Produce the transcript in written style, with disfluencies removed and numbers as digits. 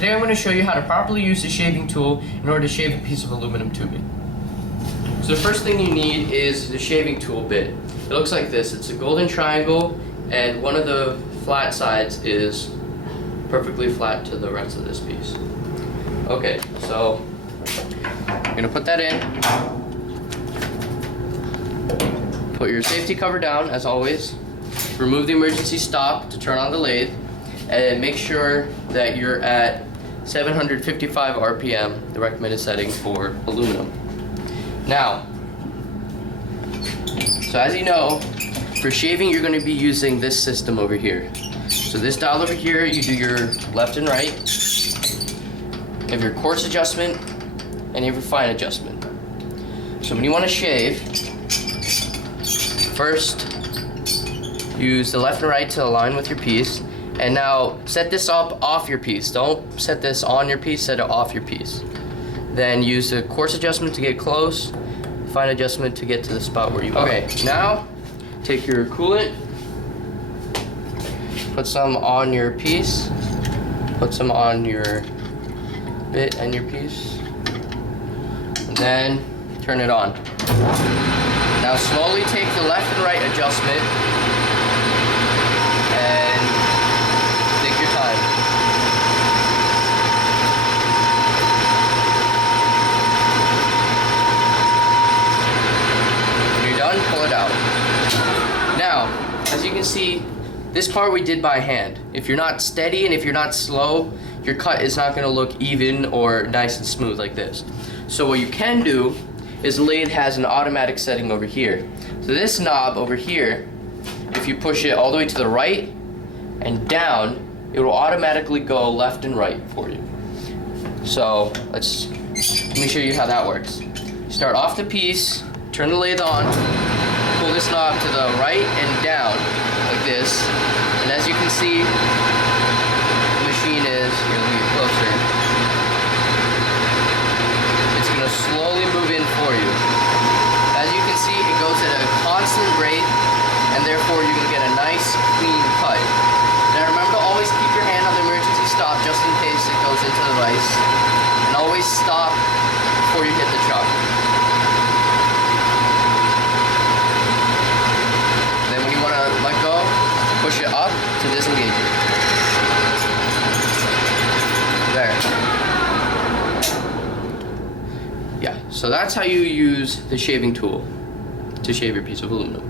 today I'm going to show you how to properly use the shaving tool in order to shave a piece of aluminum tubing. So the first thing you need is the shaving tool bit. It looks like this. It's a golden triangle, and one of the flat sides is perfectly flat to the rest of this piece. Okay, so you're going to put that in. Put your safety cover down, as always. Remove the emergency stop to turn on the lathe, and make sure that you're at 755 RPM, the recommended setting for aluminum. Now, so as you know, for shaving you're going to be using this system over here. So this dial over here, you do your left and right. You have your coarse adjustment and you have your fine adjustment. So when you want to shave, first use the left and right to align with your piece, and now set this up off your piece. Don't set this on your piece, set it off your piece. Then use the coarse adjustment to get close, fine adjustment to get to the spot where you want. Okay, now take your coolant, put some on your piece, put some on your bit and your piece, and then turn it on. Now slowly take the left and right adjustment and take your time. When you're done, pull it out. Now, as you can see, this part we did by hand. If you're not steady and if you're not slow, your cut is not going to look even or nice and smooth like this. So what you can do is the lathe has an automatic setting over here. So this knob over here, if you push it all the way to the right and down, it will automatically go left and right for you. So let me show you how that works. Start off the piece, turn the lathe on, pull this knob to the right and down like this, and as you can see, the machine is, here, let me get closer, it's going to slowly move in for you. As you can see, it goes at a constant rate, and therefore you're going to get a nice clean cut. Now remember to always keep your hand on the emergency stop just in case it goes into the vise, and always stop before you hit the chuck. Then when you want to let go, push it up to disengage it. There. Yeah, so that's how you use the shaving tool to shave your piece of aluminum.